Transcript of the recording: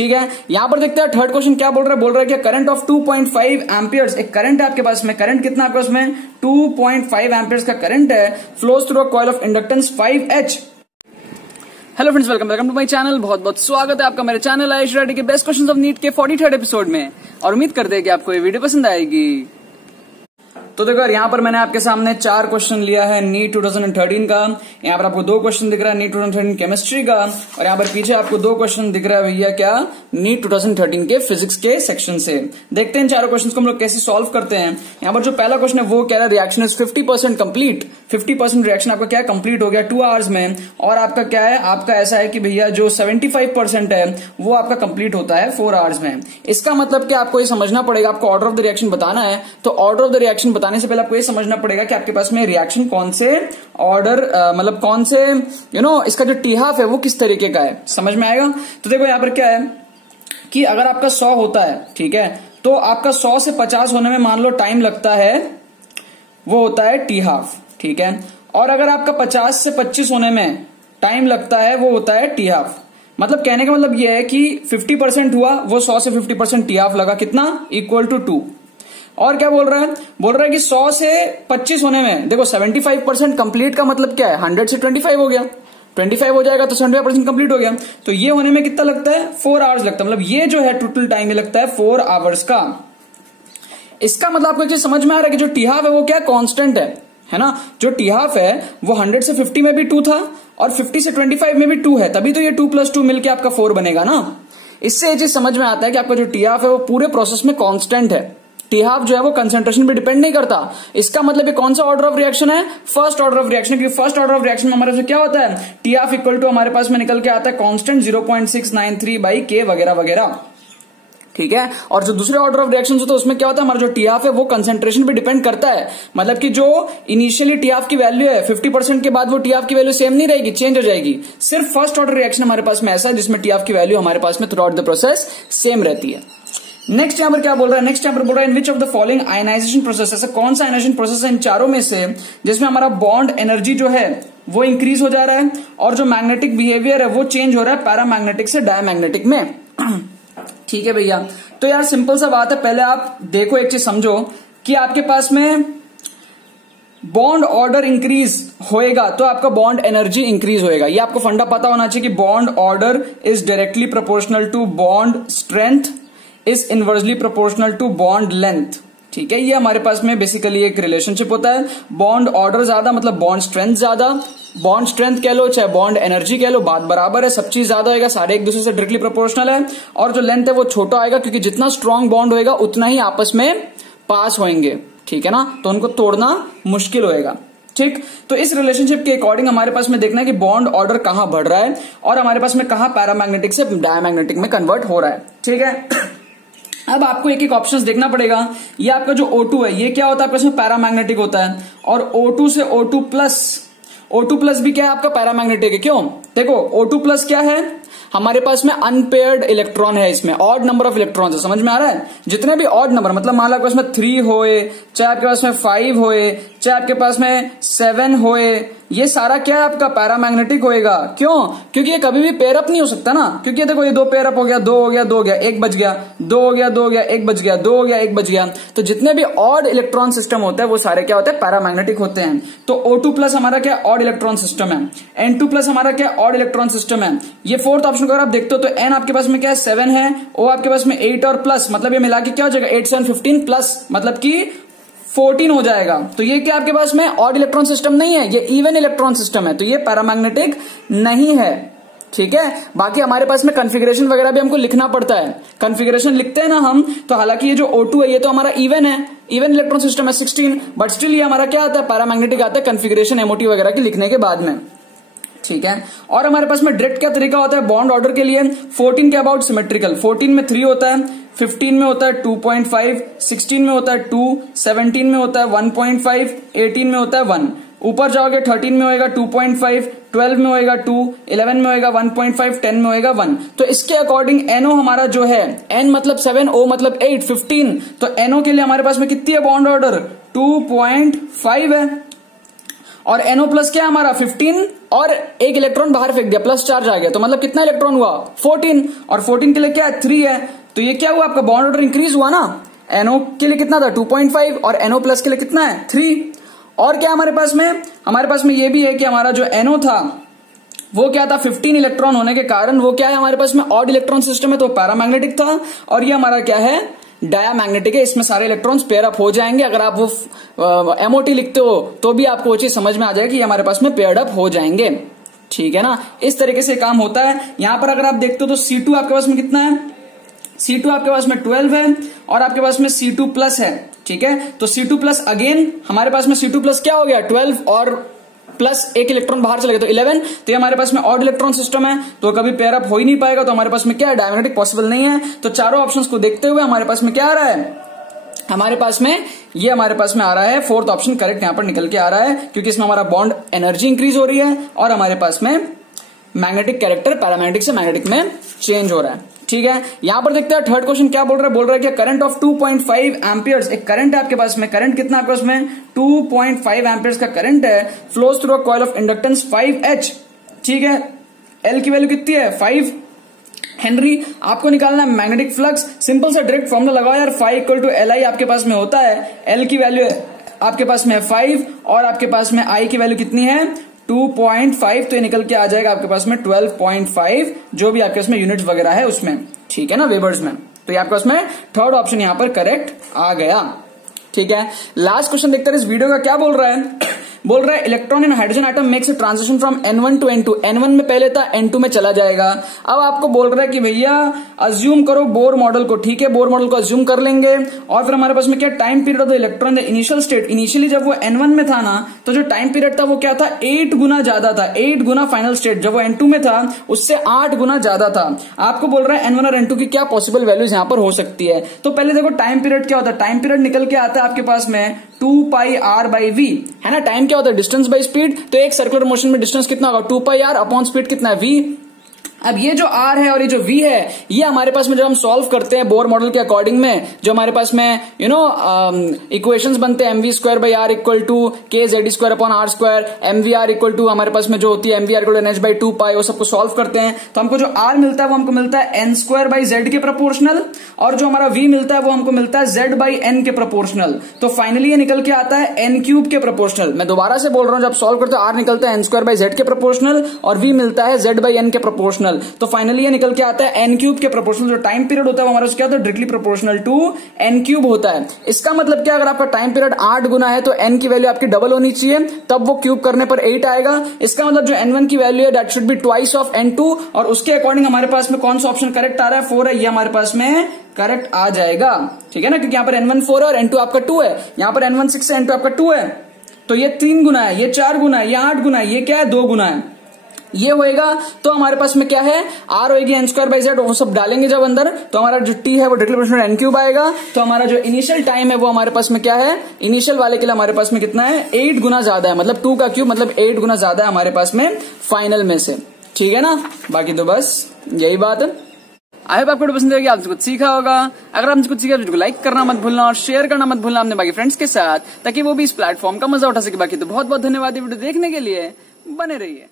ठीक है, यहां पर देखते हैं थर्ड क्वेश्चन क्या बोल रहा है कि करंट ऑफ 2.5 एम्पियर्स, एक करंट है आपके पास में, करंट कितना आपके पास में 2.5 एम्पियर्स का करंट है, flows through a coil of inductance 5H। Hello friends, welcome to my channel. बहुत बहुत स्वागत है आपका मेरे चैनल आयुष रेड्डी के बेस्ट क्वेश्चंस ऑफ नीट के 43rd एपिसोड में, और उम्मीद करते हैं कि आपको ये वीडियो पसंद आएगी। तो देखो यार, यहाँ पर मैंने आपके सामने 4 क्वेश्चन लिया है नीट 2013 का। यहाँ पर आपको 2 क्वेश्चन दिख रहा है नीट 2013 केमिस्ट्री का, और यहाँ पर पीछे आपको 2 क्वेश्चन दिख रहा है भैया क्या, नीट 2013 के फिजिक्स के सेक्शन से। देखते हैं इन चारों क्वेश्चन को हम लोग कैसे सॉल्व करते हैं। यहाँ पर जो पहला क्वेश्चन है वो कह रहा है रिएक्शन इज 50% कंप्लीट। 50% रिएक्शन आपका क्या है, कंप्लीट हो गया 2 आवर्स में। और आपका क्या है, आपका ऐसा है कि भैया जो 75% है वो आपका कंप्लीट होता है 4 आवर्स में। इसका मतलब कि आपको ये समझना पड़ेगा, आपको ऑर्डर ऑफ द रिएक्शन बताना है, तो ऑर्डर ऑफ द रिएक्शन बताने से पहले आपको ये समझना पड़ेगा कि आपके पास में रिएक्शन कौन से ऑर्डर मतलब कौन से इसका जो टी हाफ है वो किस तरीके का है, समझ में आएगा। तो देखो यहाँ पर क्या है कि अगर आपका 100 होता है, ठीक है, तो आपका 100 से 50 होने में मान लो टाइम लगता है, वो होता है टी हाफ, ठीक है। और अगर आपका 50 से 25 होने में टाइम लगता है, वो होता है टी हाफ। मतलब कहने का मतलब ये है कि 50% हुआ, वो 100 से 50% टी हाफ लगा, कितना, इक्वल टू 2। और क्या बोल रहा है कि 100 से 25 होने में, देखो 75% कंप्लीट का मतलब क्या है, 100 से 25 हो गया, 25 हो जाएगा तो 75% कंप्लीट हो गया। तो ये होने में कितना लगता है, 4 आवर्स लगता है। मतलब ये जो है टोटल टाइम ये लगता है 4 आवर्स का। इसका मतलब आपको एक चीज समझ में आ रहा है कि जो टी हाफ है वो क्या कांस्टेंट है ना। जो टी हाफ है वो 100 से 50 में भी 2 था, और 50 से 25 में भी 2 है, तभी तो ये 2 + 2 मिलकर आपका 4 बनेगा ना। इससे ये चीज समझ में आता है कि आपका जो टी हाफ है वो पूरे प्रोसेस में कांस्टेंट है। टी हाफ जो है वो कंसंट्रेशन पे डिपेंड नहीं करता। इसका मतलब ये कौन सा ऑर्डर ऑफ रिएक्शन है, फर्स्ट ऑर्डर ऑफ रिएक्शन। क्योंकि फर्स्ट ऑर्डर ऑफ रिएक्शन में हमारे पास क्या होता है, टी हाफ इक्वल टू हमारे पास में निकल के आता है कांस्टेंट 0.693/K वगैरह वगैरह, ठीक है। और जो दूसरे ऑर्डर ऑफ रिएक्शन होता है उसमें क्या होता है, हमारा जो टी हाफ है वो कंसंट्रेशन पे डिपेंड करता है। मतलब कि जो इनिशियली टी हाफ की वैल्यू है 50% के बाद वो टी हाफ की वैल्यू सेम नहीं रहेगी, चेंज हो जाएगी। सिर्फ फर्स्ट ऑर्डर रिएक्शन हमारे पास में ऐसा है जिसमें टी हाफ की वैल्यू हमारे पास में through out the process same रहती है। नेक्स्ट यहां पर क्या बोल रहा है, नेक्स्ट यहां पर बोल रहा है in which of the following ionization process, ऐसा कौन सा आयनाइजेशन प्रोसेस है इन चारों में से जिसमें हमारा बॉन्ड एनर्जी जो है वो इंक्रीज हो जा रहा है, और जो मैग्नेटिक बिहेवियर है वो चेंज हो रहा है पैरामैग्नेटिक से डायमैग्नेटिक में। ठीक है भैया, तो यार सिंपल सा बात है, पहले आप देखो एक चीज समझो कि आपके पास में बॉन्ड ऑर्डर इंक्रीज होएगा तो आपका बॉन्ड एनर्जी इंक्रीज होएगा। ये आपको फंडा पता होना चाहिए कि bond order is directly proportional to bond strength is inversely proportional to bond length, ठीक है। ये हमारे पास में बेसिकली एक रिलेशनशिप होता है। बॉन्ड ऑर्डर ज्यादा मतलब बॉन्ड स्ट्रेंथ ज्यादा, बॉन्ड स्ट्रेंथ कह लो चाहे बॉन्ड एनर्जी कह लो, बात बराबर है, सब चीज ज्यादा होगा, सारे एक दूसरे से डायरेक्टली प्रोपोर्शनल है। और जो लेंथ है वो छोटा आएगा, क्योंकि जितना स्ट्रांग बॉन्ड होएगा उतना ही आपस में पास होंगे, ठीक है ना, तो उनको तोड़ना मुश्किल होएगा, ठीक। तो इस रिलेशनशिप के अकॉर्डिंग हमारे पास में देखना है कि बॉन्ड ऑर्डर कहां बढ़ रहा है और हमारे पास में कहां पैरामैग्नेटिक से डायमैग्नेटिक में कन्वर्ट हो रहा है, ठीक है। अब आपको एक एक ऑप्शंस देखना पड़ेगा। ये आपका जो O2 है ये क्या होता है, आपके इसमें पैरामैग्नेटिक होता है, और O2 से O2+ भी क्या है आपका पैरामैग्नेटिक है। क्यों, देखो O2+ क्या है, हमारे पास में अनपेयर्ड इलेक्ट्रॉन है, इसमें ऑड नंबर ऑफ इलेक्ट्रॉन्स है, समझ में आ रहा है। जितने भी ऑड नंबर मतलब मान लो आपके पास में 3 होए, चाहे आपके पास में 5 होए, चाहे आपके पास में 7 होए, ये सारा क्या है आपका पैरामैग्नेटिक होएगा। क्यों, क्योंकि ये कभी भी पेयर अप नहीं हो सकता ना, क्योंकि देखो ये 2 पेयर अप हो गया, 2 हो गया, 2 हो गया, 1 बच गया, 2 हो गया, 2 हो गया, 1 बच गया, 2 हो गया, 1 बच गया। तो जितने भी ऑड इलेक्ट्रॉन सिस्टम होते हैं वो सारे क्या होते हैं, पैरामैग्नेटिक होते हैं। तो O2+ हमारा क्या ऑड इलेक्ट्रॉन सिस्टम है, N2+ हमारा क्या ऑड इलेक्ट्रॉन सिस्टम है। ये फोर्थ ऑप्शन को अगर आप देखते हो तो N आपके पास में क्या है 7 है, O आपके पास में 8 और प्लस, मतलब ये मिला के क्या हो जाएगा 8 7 15 प्लस मतलब कि 14 हो जाएगा। तो ये क्या आपके पास में ऑड इलेक्ट्रॉन सिस्टम नहीं है, ये इवन इलेक्ट्रॉन सिस्टम है, तो ये पैरामैग्नेटिक नहीं है, ठीक है। बाकी हमारे पास में कॉन्फ़िगरेशन वगैरह भी हमको लिखना पड़ता है, कॉन्फ़िगरेशन लिखते हैं ना हम, तो हालांकि ये जो O2 है ये तो हमारा इवन है, इवन इलेक्ट्रॉन सिस्टम है 16, बट स्टिल ये हमारा क्या आता है पैरामैग्नेटिक आता है कॉन्फ़िगरेशन MOT वगैरह की लिखने के बाद में, ठीक है। और हमारे पास में डायरेक्ट क्या तरीका होता है बॉन्ड ऑर्डर के लिए, 14 के अबाउट सिमेट्रिकल, 14 में 3 होता है, 15 में होता है 2.5, 16 में होता है 2, 17 में होता है 1.5, 18 में होता है 1, ऊपर जाओगे 13 में होएगा 2.5, 12 में होएगा 2, 11 में होएगा 1.5, 10 में होएगा 1। तो इसके अकॉर्डिंग NO हमारा जो है, N मतलब 7, O मतलब 8, 15, तो NO के लिए हमारे पास में कितनी है बॉन्ड ऑर्डर 2.5 है। और NO प्लस क्या है हमारा 15 और एक इलेक्ट्रॉन बाहर फेंक दिया, प्लस चार्ज आ गया, तो मतलब कितना इलेक्ट्रॉन हुआ 14, और 14 के लिए क्या है 3 है, तो ये क्या हुआ आपका बॉन्ड ऑर्डर इंक्रीज हुआ ना। NO के लिए कितना था 2.5 और NO प्लस के लिए कितना है 3। और क्या हमारे पास में ये भी है कि हमारा जो NO था वो क्या था 15 इलेक्ट्रॉन होने के कारण वो क्या है हमारे पास में ऑड इलेक्ट्रॉन सिस्टम है, तो पैरामैग्नेटिक था, और ये हमारा क्या है डायामैग्नेटिक है, इसमें सारे इलेक्ट्रॉन्स पेयर अप हो जाएंगे। अगर आप वो MOT लिखते हो तो भी आपको वो चीज समझ में आ जाएगी कि हमारे पास में पेयर्ड अप हो जाएंगे, ठीक है ना। इस तरीके से काम होता है। यहां पर अगर आप देखते हो तो C2 आपके पास में कितना है, C2 आपके पास में 12 है और आपके पास में C2 प्लस है, ठीक है। तो C2 प्लस अगेन हमारे पास में C2 प्लस क्या हो गया 12 और प्लस एक इलेक्ट्रॉन बाहर चले गए तो 11, तो ये हमारे पास में ऑड इलेक्ट्रॉन सिस्टम है, तो कभी पेयर अप हो ही नहीं पाएगा, तो हमारे पास में क्या है डायमैग्नेटिक पॉसिबल नहीं है। तो चारों ऑप्शंस को देखते हुए हमारे पास में क्या आ रहा है, हमारे पास में आ रहा है फोर्थ ऑप्शन करेक्ट यहां पर निकल के आ रहा है, क्योंकि इसमें हमारा बॉन्ड एनर्जी इंक्रीज हो रही है और हमारे पास में मैग्नेटिक कैरेक्टर पैरामैग्नेटिक से मैग्नेटिक में चेंज हो रहा है, ठीक है। यहां पर देखते हैं थर्ड क्वेश्चन क्या बोल रहा है कि करंट ऑफ 2.5 एम्पियर्स, एक करंट है आपके पास में, करंट कितना आपके पास में 2.5 एम्पियर्स का करंट है, flows through a coil of inductance 5H, ठीक है। L की वैल्यू कितनी है 5 हेनरी। आपको निकालना है मैग्नेटिक फ्लक्स, सिंपल सा डायरेक्ट फॉर्मूला लगाओ यार, phi इक्वल टू LI आपके पास में होता है, L की वैल्यू आपके पास में है 5 और आपके पास में I की वैल्यू कितनी है 2.5, तो ये निकल के आ जाएगा आपके पास में 12.5, जो भी आपके पास में यूनिट्स वगैरह है उसमें, ठीक है ना, वेबर्स में। तो ये आपके पास में थर्ड ऑप्शन यहां पर करेक्ट आ गया, ठीक है। लास्ट क्वेश्चन देखते हैं इस वीडियो का क्या बोल रहा है electron in hydrogen atom makes a transition from N1 to N2, N1 में पहले था N2 में चला जाएगा। अब आपको बोल रहा है कि भैया अज्यूम करो बोर मॉडल को, ठीक है, बोर मॉडल को अज्यूम कर लेंगे, और फिर हमारे पास में क्या time period of the electron the initial state, initially जब वो N1 में था ना तो जो टाइम पीरियड था वो क्या था 8 गुना ज्यादा था, 8 गुना फाइनल स्टेट जब वो N2 में था उससे 8 गुना ज्यादा था। आपको बोल रहा है N1 और N2 की क्या पॉसिबल वैल्यूज यहां पर हो सकती है। तो पहले देखो टाइम पीरियड क्या होता है, टाइम पीरियड निकल के आता है आपके पास में 2πr/v, है ना। टाइम क्या होता है डिस्टेंस बाय स्पीड, तो एक सर्कुलर मोशन में डिस्टेंस कितना होगा 2πr अपॉन स्पीड कितना है v। अब ये जो R है और ये जो V है ये हमारे पास में जब हम सॉल्व करते हैं बोर मॉडल के अकॉर्डिंग में, जो हमारे पास में इक्वेशंस बनते हैं mv²/r equal to kz²/r², mvr equal to हमारे पास में जो होती है mvr इक्वल टू nh/2π, वो सबको सॉल्व करते हैं तो हमको जो R मिलता है वो हमको मिलता है n²/z के प्रोपोर्शनल, और जो हमारा V मिलता है वो हमको मिलता है z/n के प्रोपोर्शनल। तो फाइनली ये निकल के आता है n³ के प्रोपोर्शनल। मैं दोबारा से बोल रहा हूं, जब सॉल्व करते हैं R निकलता है n²/z के प्रोपोर्शनल और V मिलता है z/n के प्रोपोर्शनल, तो फाइनली ये निकल के आता है n³ के प्रोपोर्शनल। जो टाइम पीरियड होता है वो हमारा क्या होता है डायरेक्टली प्रोपोर्शनल टू n³ होता है। इसका मतलब क्या, अगर आपका टाइम पीरियड 8 गुना है तो n की वैल्यू आपकी डबल होनी चाहिए, तब वो क्यूब करने पर 8 आएगा। इसका मतलब जो n1 की वैल्यू है that should be twice of n2, और उसके अकॉर्डिंग हमारे पास में कौन सा ऑप्शन करेक्ट आ रहा है 4 है, ये हमारे पास में करेक्ट आ जाएगा, ठीक है ना, क्योंकि यहाँ पर n1 4 है और n2 आपका 2 है, यहाँ पर n1 6 है n2 आपका 2 है, तो ये 3 गुना है, ये 4 गुना है, ये 8 गुना है, ये क्या है 2 गुना है, ये होएगा। तो हमारे पास में क्या है R होगी n²/z, वो सब डालेंगे जब अंदर तो हमारा जो t है वो डायरेक्टली प्रोपोर्शनल n³ आएगा। तो हमारा जो इनिशियल टाइम है वो हमारे पास में क्या है, इनिशियल वाले के लिए हमारे पास में कितना है 8 गुना ज्यादा है, मतलब 2 का क्यूब मतलब 8 गुना ज्यादा है हमारे पास में फाइनल में से, ठीक है ना। बाकी तो बस यही बात है। आई होप आपको पसंद आएगी, आपने कुछ सीखा होगा। अगर आपने कुछ सीखा तो लाइक करना मत भूलना और शेयर करना मत भूलना अपने बाकी फ्रेंड्स के साथ, ताकि वो भी इस प्लेटफॉर्म का मजा उठा सके। बाकी तो बहुत बहुत धन्यवाद वीडियो देखने के लिए, बने रहिए।